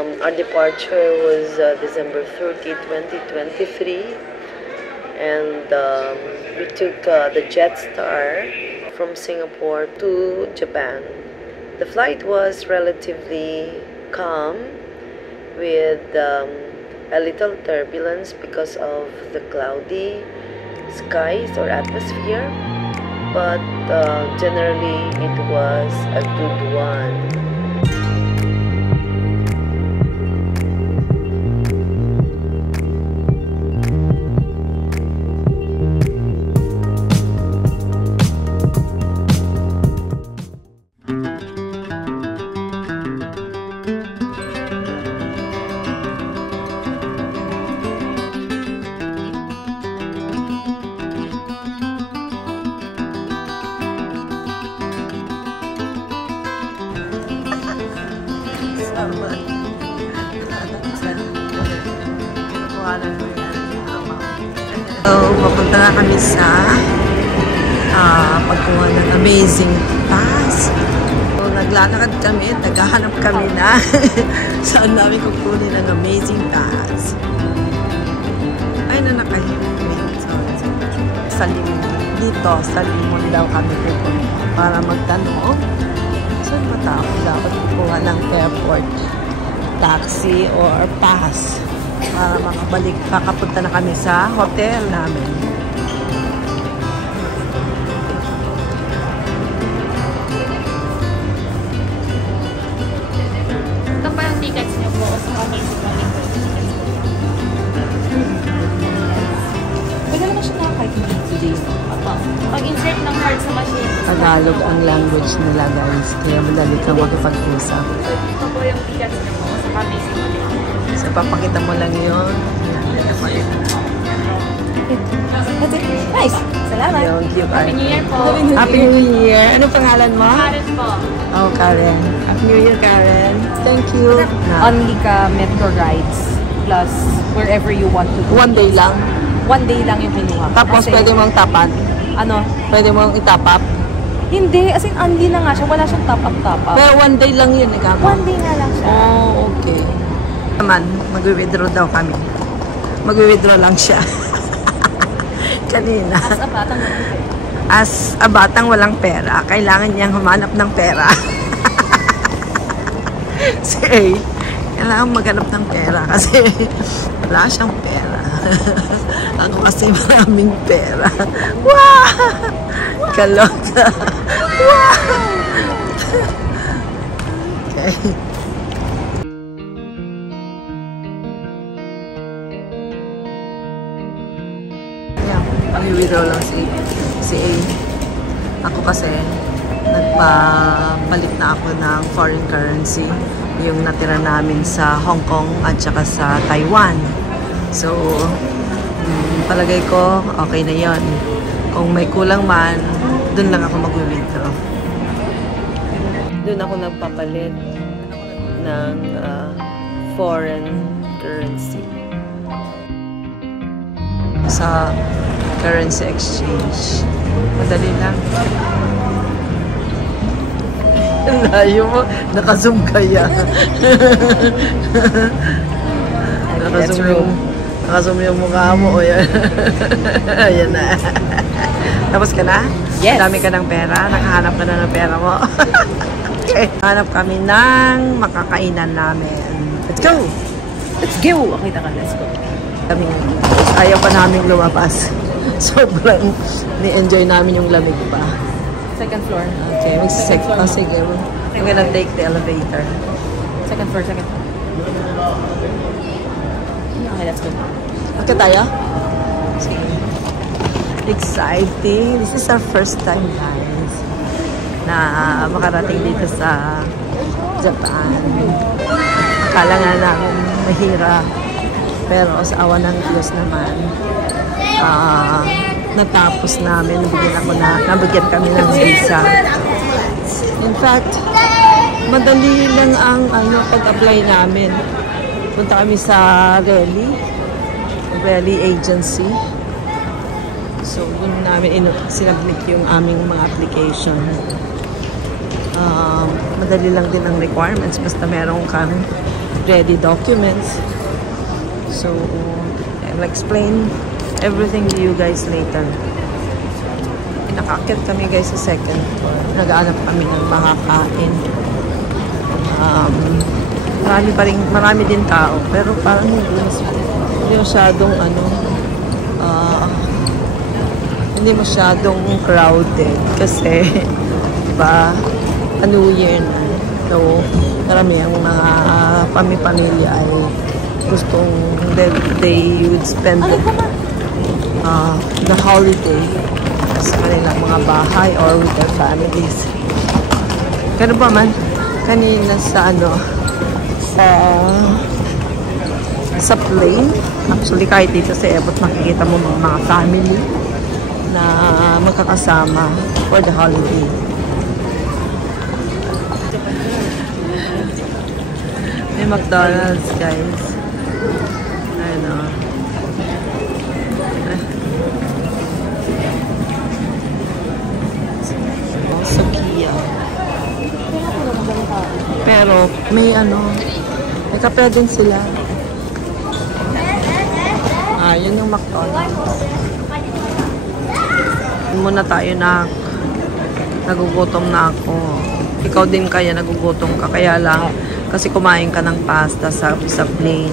Our departure was December 30, 2023, and we took the Jetstar from Singapore to Japan. The flight was relatively calm with a little turbulence because of the cloudy skies or atmosphere, but generally it was a good one. So, papunta na kami sa pagkuha ng amazing pass. So, naglalakad kami, naghahanap kami na saan namin kukunin ang amazing pass. Ay, nanakayin. Dito, sa Limon daw kami pupunta para magtanong saan dapat kukuha ng airport taxi or pass para makabalik, kakapunta na kami sa hotel namin. Ito pa yung tickets niyo po sa amazing machine. Pwede naman siya nakakart today. Pag-insert ng card sa machine. Tagalog ang language nila, guys. Kaya madali ka makipag-usap. Ito po yung tickets niyo po sa amazing machine. So, papakita mo lang yun. That's it. Nice. Salamat. Happy New Year po. Happy New Year. Anong pangalan mo? Karen po. Oh, Karen. Happy New Year, Karen. Thank you. Only ka metro rides plus wherever you want to go. One day lang. One day lang yung kinuha. Tapos Kasi, pwede mong tapan. ano? Pwede mong itap up. Hindi. As in, only na nga siya. Wala siyang top up. Pero one day lang yun, ikaw. One day nga lang siya. Oh, okay. Naman, mag-withdraw daw kami. Mag-withdraw lang siya. Kanina. As a batang As a batang walang pera, kailangan niyang humanap ng pera. Kasi, kailangan maghanap ng pera kasi wala siyang pera. Ako kasi maraming pera. Wow! Kalota. Wow! Okay. Pag-withdraw lang si A. Ako kasi, nagpapalit na ako ng foreign currency. Yung natira namin sa Hong Kong at saka sa Taiwan. So, palagay ko, okay na yon. Kung may kulang man, dun lang ako mag-withdraw. Dun ako nagpapalit ng foreign currency. Sa currency exchange. Madali lang. Layo mo. Naka-zoom kaya. Naka-zoom yung mukha mo. O yan. Ayan na. Tapos ka na? Yes. Dami ka ng pera. Nakahanap ka na ng pera mo. Okay. Hanap kami ng makakainan namin. Let's go! Let's go! Okay, let's go. Ayaw pa namin lumabas. Sobrang ni-enjoy namin yung lamig pa. Second floor. Okay, mag-second floor. Oh, sige. I'm gonna take the elevator. Second floor. Okay, let's go. Okay tayo? Sige. Exciting. This is our first time, guys, na makarating dito sa Japan. Akala nga namin mahirap. Pero sa awa ng Diyos naman, natapos namin, nabigyan kami ng visa. In fact, madali lang ang pag-apply namin. Punta kami sa Rally Agency. So, doon namin sinubmit yung aming mga application. Madali lang din ang requirements basta meron kang ready documents. So, I'll explain everything to you guys later. Nakakit kami guys sa second floor. Nag-aanap kami ng makakain. Marami din tao. Pero parang hindi masyadong hindi masyadong crowded. Kasi, diba, New Year na. So, marami ang mga pamilya ay gustong they would spend the holiday sa kanilang mga bahay or with their families. Kano ba man? Kanina sa plane. Actually, kahit dito sa airport, makikita mo mga family na magkakasama for the holiday. May McDonald's, guys. Ayun o. Sokia. Pero, may kape din sila. Yun yung McDonald's. Muna tayo na nagugutom na ako. Ikaw din kaya nagugutom ka. Kaya lang, kasi kumain ka ng pasta sa plane.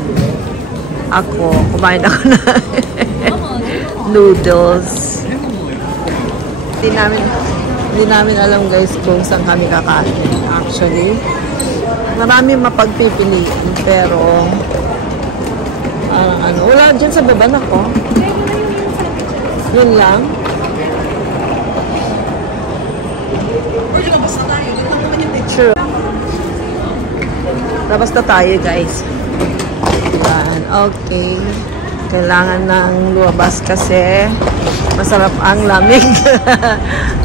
Ako, kumain ako na noodles. Hindi namin alam guys kung saan kami kakain. Actually, marami mapagpipiliin. Pero, wala dyan sa baba na ko. Yun lang. Sure. Labas na tayo, guys. Yan. Okay. Kailangan nang lumabas kasi masarap ang lamig.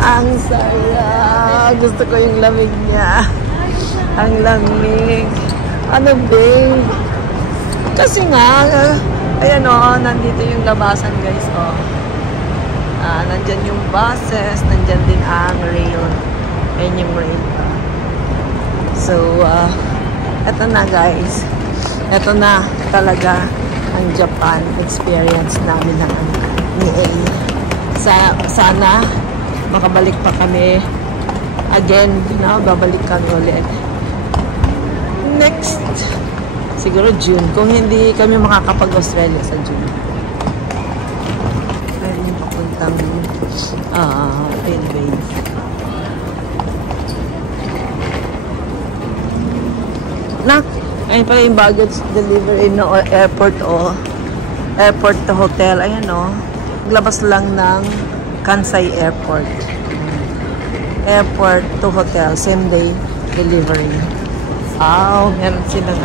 Ang saya. Gusto ko yung lamig niya. Ang lamig. Ano, babe? Kasi nga, ayan o, nandito yung labasan, guys. O. Nandyan yung buses. Nandyan din ang rail. Ayan yung rail. So, eto na guys. Eto na talaga ang Japan experience namin ni A. Sana makabalik pa kami again. Babalik kami ulit. Next, siguro June. Kung hindi kami makakapag-Australia sa June. Meron yung papuntang Penways. Ayun pala yung baggage delivery no airport airport to hotel. Ayan naglabas lang ng Kansai Airport. Airport to hotel, same day delivery. Meron silang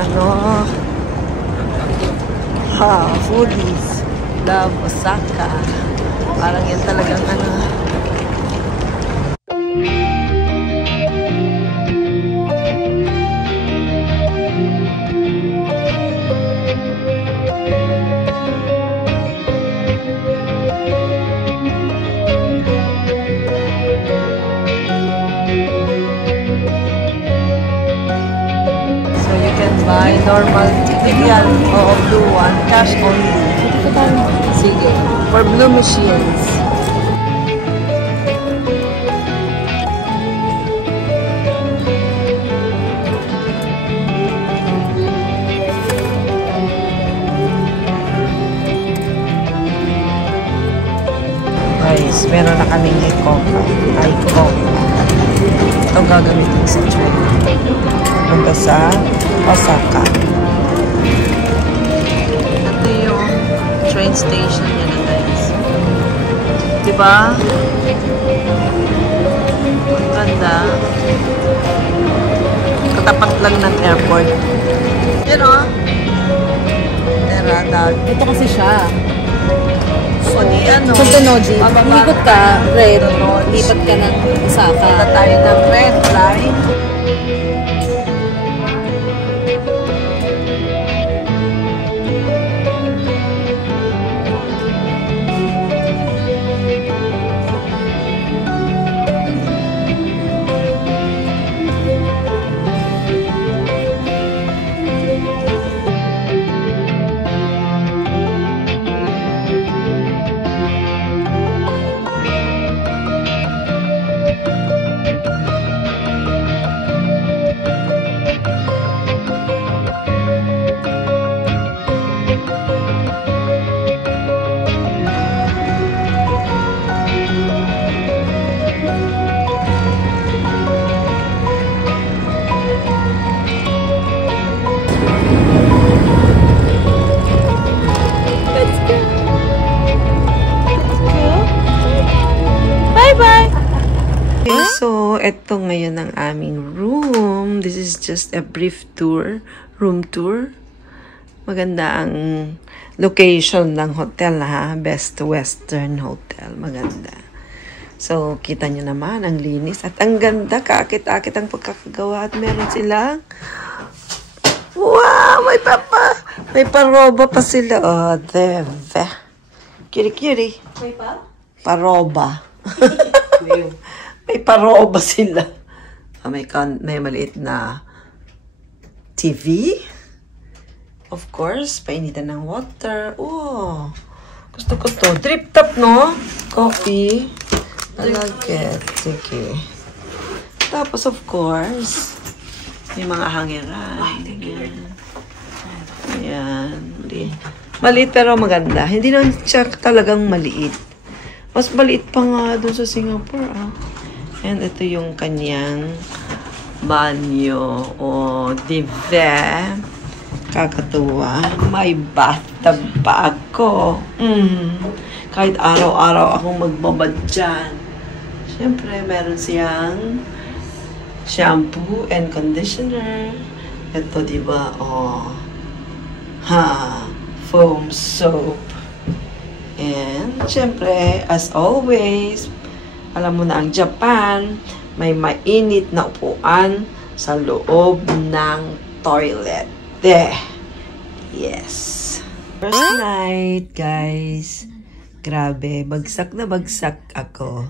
foodies. Love Osaka. Parang yan talagang buy normal ticket o blue one, cash only. Sige. For blue machines. Guys, meron na kaming i-coca. Ito gagamitin sa train. Punta sa Osaka. Ito yung train station yan na guys. Diba? Ang ganda. Katapat lang ng airport. Yan o. Ito kasi siya. So, Sa Tonoji, ikot ka, red, lipat ka ng Osaka. Punta tayo ng red line. eto ngayon ang aming room. This is just a brief tour, room tour. Maganda ang location ng hotel ha. Best Western Hotel. Maganda. So, kita nyo naman, ang linis. At ang ganda, kaakit-akit ang pagkakagawa. At meron silang, wow, may paroba pa sila. Oh, deve. Kiri-kiri. May pa? Paroba. May paroba sila. May maliit na TV. Of course, painitan ng water. Oh, gusto ko to. Drip top, no? Coffee. I like it. Sige. Tapos, of course, may mga hangiran. Ayan. Maliit pero maganda. Hindi naman siya talagang maliit. Mas maliit pa nga doon sa Singapore. And ito yung kanyang banyo. O, dive. Kakatuwa. May bathtub pa ako. Kahit araw-araw akong magbabad dyan. Siyempre, meron siyang shampoo and conditioner. Ito, diba? Oh. Foam soap. And, siyempre, as always, alam mo na ang Japan, may mainit na upuan sa loob ng toilet. Yes. First night, guys. Grabe, bagsak na bagsak ako.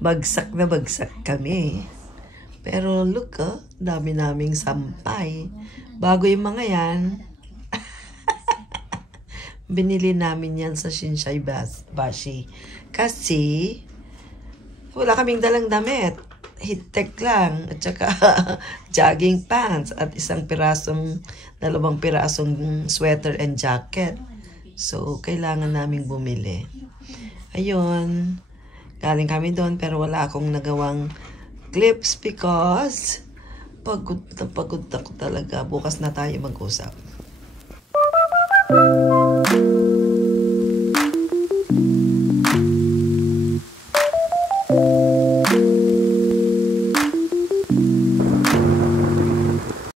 Bagsak na bagsak kami. Pero look, dami naming sampay. Bago yung mga yan, binili namin yan sa Shinsai Bashi. Kasi, wala kaming dalang damit. Hitek lang. At saka, jogging pants. At dalawang pirasong sweater and jacket. So, kailangan naming bumili. Ayun. Galing kami doon pero wala akong nagawang clips because pagod na ako talaga. Bukas na tayo mag-usap.